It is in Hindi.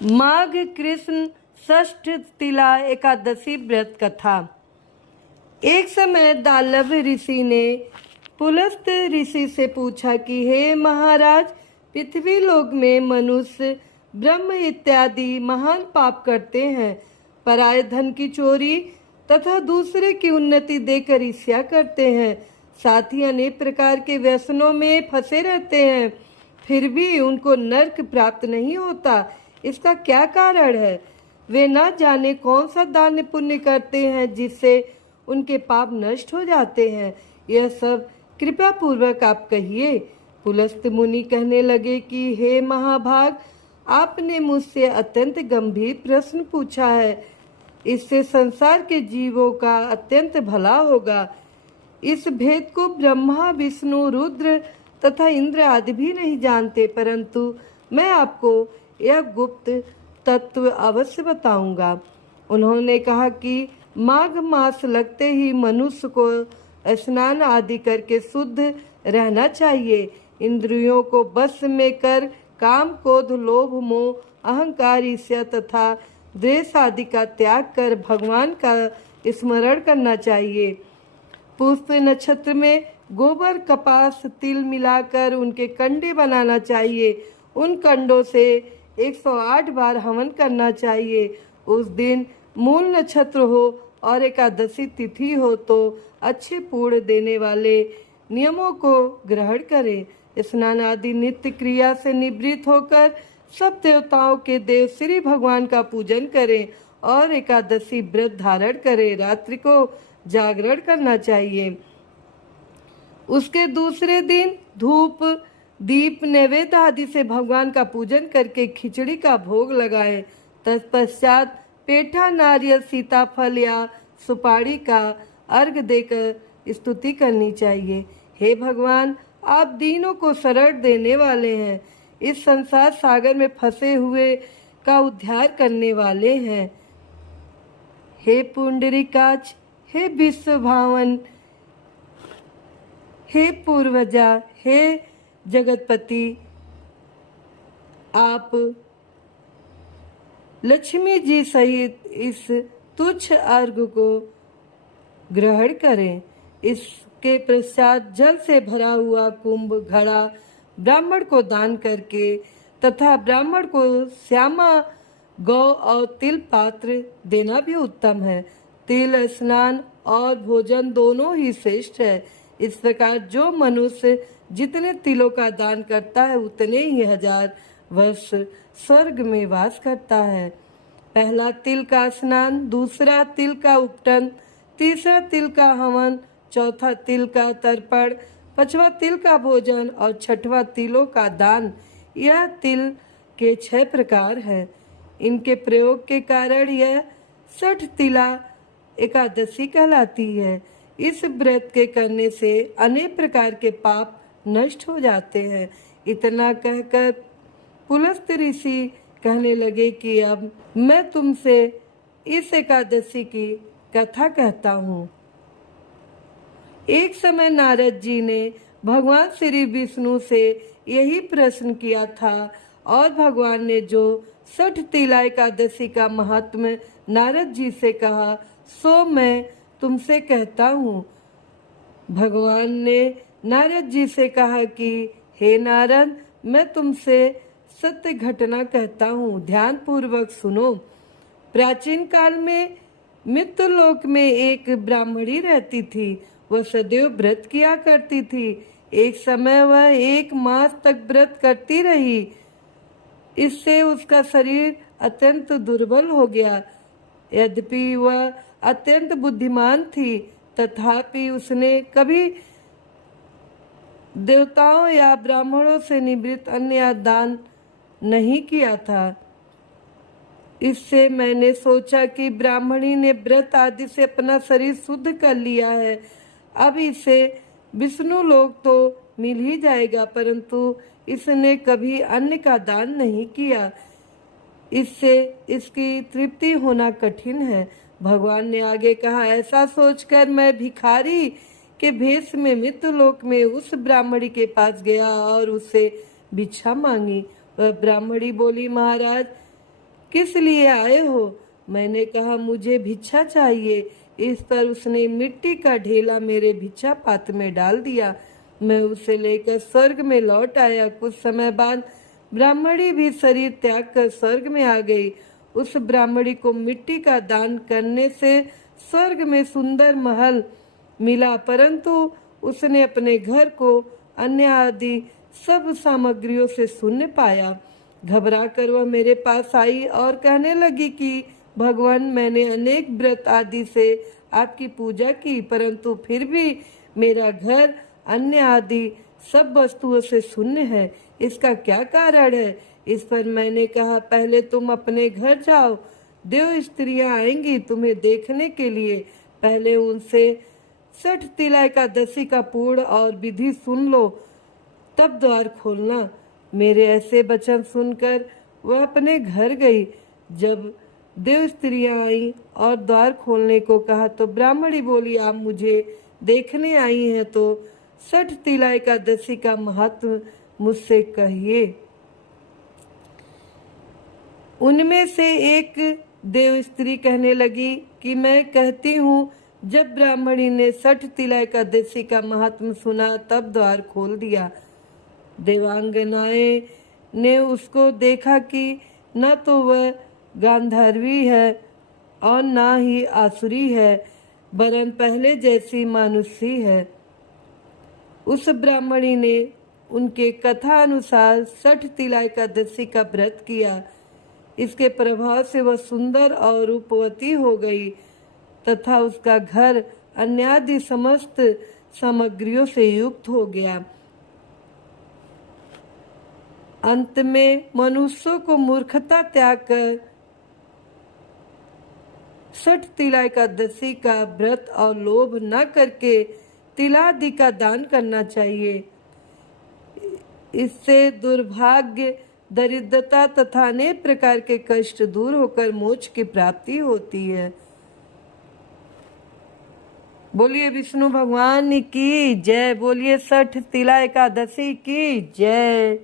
माघ कृष्ण षष्ठ तिला एकादशी व्रत कथा। एक समय दालव ऋषि ने पुलस्त ऋषि से पूछा कि हे महाराज, पृथ्वी लोक में मनुष्य ब्रह्म इत्यादि महान पाप करते हैं, पराये धन की चोरी तथा दूसरे की उन्नति देकर ईर्ष्या करते हैं, साथ ही अनेक प्रकार के व्यसनों में फंसे रहते हैं, फिर भी उनको नरक प्राप्त नहीं होता। इसका क्या कारण है? वे न जाने कौन सा दान पुण्य करते हैं जिससे उनके पाप नष्ट हो जाते हैं। यह सब कृपा पूर्वक आप कहिए। पुलस्त मुनि कहने लगे कि हे महाभाग, आपने मुझसे अत्यंत गंभीर प्रश्न पूछा है। इससे संसार के जीवों का अत्यंत भला होगा। इस भेद को ब्रह्मा, विष्णु, रुद्र तथा इंद्र आदि भी नहीं जानते, परंतु मैं आपको यह गुप्त तत्व अवश्य बताऊंगा। उन्होंने कहा कि माघ मास लगते ही मनुष्य को स्नान आदि करके शुद्ध रहना चाहिए। इंद्रियों को बस में कर काम, क्रोध, लोभ, मोह, अहंकार, ईर्ष्या तथा द्वेष आदि का त्याग कर भगवान का स्मरण करना चाहिए। पुष्प नक्षत्र में गोबर, कपास, तिल मिलाकर उनके कंडे बनाना चाहिए। उन कंडों से 108 बार हवन करना चाहिए। उस दिन मूल नक्षत्र हो और एकादशी तिथि हो तो अच्छे पूर्ण देने वाले नियमों को ग्रहण करें। स्नान आदि नित्य क्रिया से निवृत्त होकर सब देवताओं के देव श्री भगवान का पूजन करें और एकादशी व्रत धारण करें। रात्रि को जागरण करना चाहिए। उसके दूसरे दिन धूप, दीप, नैवेद्य आदि से भगवान का पूजन करके खिचड़ी का भोग लगाएं। तत्पश्चात पेठा, नारियल, सीताफल या सुपारी का अर्घ देकर स्तुति करनी चाहिए। हे भगवान, आप दीनों को शरण देने वाले हैं, इस संसार सागर में फंसे हुए का उद्धार करने वाले हैं। हे पुंडरीकाक्ष, हे विश्व भावन, हे पूर्वजा, हे जगतपति, आप लक्ष्मी जी सहित इस तुच्छ अर्घ को ग्रहण करें। इसके पश्चात जल से भरा हुआ कुंभ घड़ा ब्राह्मण को दान करके तथा ब्राह्मण को श्यामा गौ और तिल पात्र देना भी उत्तम है। तिल स्नान और भोजन दोनों ही श्रेष्ठ है। इस प्रकार जो मनुष्य जितने तिलों का दान करता है उतने ही 1000 वर्ष स्वर्ग में वास करता है। पहला तिल का स्नान, दूसरा तिल का उपटन, तीसरा तिल का हवन, चौथा तिल का तर्पण, पांचवा तिल का भोजन और छठवां तिलों का दान। यह तिल के 6 प्रकार हैं। इनके प्रयोग के कारण यह 60 तिला एकादशी कहलाती है। इस व्रत के करने से अनेक प्रकार के पाप नष्ट हो जाते हैं। इतना कहकर पुलस्त ऋषि कहने लगे कि अब मैं तुमसे इस एकादशी की कथा कहता हूँ। एक समय नारद जी ने भगवान श्री विष्णु से यही प्रश्न किया था और भगवान ने जो 60 तिला एकादशी का महात्म्य नारद जी से कहा सो मैं तुमसे कहता हूँ। भगवान ने नारद जी से कहा कि हे नारद, मैं तुमसे सत्य घटना कहता हूँ, ध्यान पूर्वक सुनो। प्राचीन काल में मृत्युलोक में एक ब्राह्मणी रहती थी। वह सदैव व्रत किया करती थी। एक समय वह 1 मास तक व्रत करती रही। इससे उसका शरीर अत्यंत दुर्बल हो गया। यद्यपि वह अत्यंत बुद्धिमान थी, तथापि उसने कभी देवताओं या ब्राह्मणों से निवृत्त अन्य दान नहीं किया था। इससे मैंने सोचा कि ब्राह्मणी ने व्रत आदि से अपना शरीर शुद्ध कर लिया है, अब इसे विष्णु लोक तो मिल ही जाएगा, परंतु इसने कभी अन्न का दान नहीं किया। इससे इसकी तृप्ति होना कठिन है। भगवान ने आगे कहा, ऐसा सोचकर मैं भिखारी के भेष में मृत्युलोक में उस ब्राह्मणी के पास गया और उससे भिक्षा मांगी। वह ब्राह्मणी बोली, महाराज, किस लिए आए हो? मैंने कहा, मुझे भिक्षा चाहिए। इस पर उसने मिट्टी का ढेला मेरे भिक्षा पात्र में डाल दिया। मैं उसे लेकर स्वर्ग में लौट आया। कुछ समय बाद ब्राह्मणी भी शरीर त्याग कर स्वर्ग में आ गई। उस ब्राह्मणी को मिट्टी का दान करने से स्वर्ग में सुंदर महल मिला, परंतु उसने अपने घर को अन्य आदि सब सामग्रियों से शून्य पाया। घबरा कर वह मेरे पास आई और कहने लगी कि भगवान, मैंने अनेक व्रत आदि से आपकी पूजा की, परंतु फिर भी मेरा घर अन्य आदि सब वस्तुओं से शून्य है। इसका क्या कारण है? इस पर मैंने कहा, पहले तुम अपने घर जाओ, देव स्त्रियां आएंगी तुम्हें देखने के लिए। पहले उनसे 60 तिला एकादशी का पूर्ण और विधि सुन लो, तब द्वार खोलना। मेरे ऐसे वचन सुनकर वह अपने घर गई। जब देव स्त्रियां आई और द्वार खोलने को कहा तो ब्राह्मणी बोली, आप मुझे देखने आई हैं तो 60 तिला एकादशी का महत्व मुझसे कहिए। उनमें से एक देव स्त्री कहने लगी कि मैं कहती हूँ, जब ब्राह्मणी ने 60 तिला एकादशी का महात्म सुना तब द्वार खोल दिया। देवांगनाएं ने उसको देखा कि न तो वह गांधर्वी है और न ही आसुरी है, वरन पहले जैसी मानुषी है। उस ब्राह्मणी ने उनके कथा अनुसार 60 तिला एकादशी का व्रत किया। इसके प्रभाव से वह सुंदर और रूपवती हो गई तथा उसका घर अन्यादि समस्त सामग्रियों से युक्त हो गया। अंत में मनुष्यों को मूर्खता त्याग कर 60 तिला एकादशी का व्रत और लोभ न करके तिलादि का दान करना चाहिए। इससे दुर्भाग्य, दरिद्रता तथा अनेक प्रकार के कष्ट दूर होकर मोक्ष की प्राप्ति होती है। बोलिए विष्णु भगवान की जय। बोलिए 60 तिला एकादशी की जय।